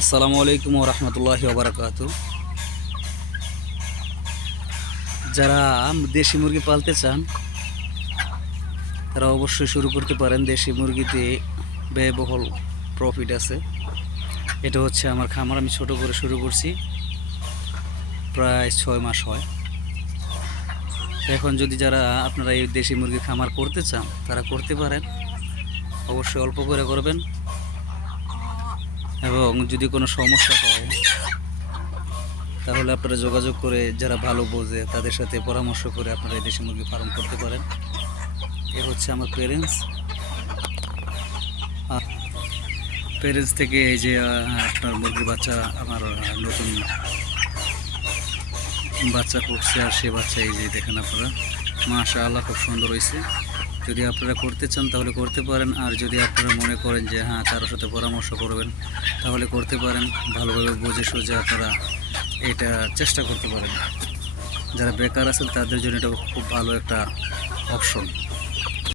আসসালামু আলাইকুম ওয়া রাহমাতুল্লাহি ওয়া বারাকাতু। যারা দেশি মুরগি পালতে চান তারা অবশ্যই শুরু করতে পারেন। দেশি মুরগিতে ব্যয়বহুল প্রফিট আছে। এটা হচ্ছে আমার খামার, আমি ছোট করে শুরু করছি, প্রায় 6 মাস হয়। এখন যদি যারা আপনারা এই দেশি মুরগি খামার করতে চান তারা করতে পারেন, অবশ্যই অল্প করে করবেন। এবং যদি কোনো সমস্যা হয় তাহলে আপনারা যোগাযোগ করে, যারা ভালো বোঝে তাদের সাথে পরামর্শ করে আপনারা এই দেশি মুরগি ফার্ম করতে পারেন। এ হচ্ছে আমার প্যারেন্টস। প্যারেন্টস থেকে এই যে আপনার মুরগির বাচ্চা, আমার নতুন বাচ্চা ফুটছে, আর সে বাচ্চা এই যে দেখেন আপনারা, মাশাআল্লাহ খুব সুন্দর হয়েছে। যদি আপনারা করতে চান তাহলে করতে পারেন, আর যদি আপনারা মনে করেন যে হ্যাঁ কারোর সাথে পরামর্শ করবেন তাহলে করতে পারেন। ভালোভাবে বুঝে সুঝে আপনারা এটা চেষ্টা করতে পারেন। যারা বেকার আছেন তাদের জন্য এটা খুব ভালো একটা অপশন।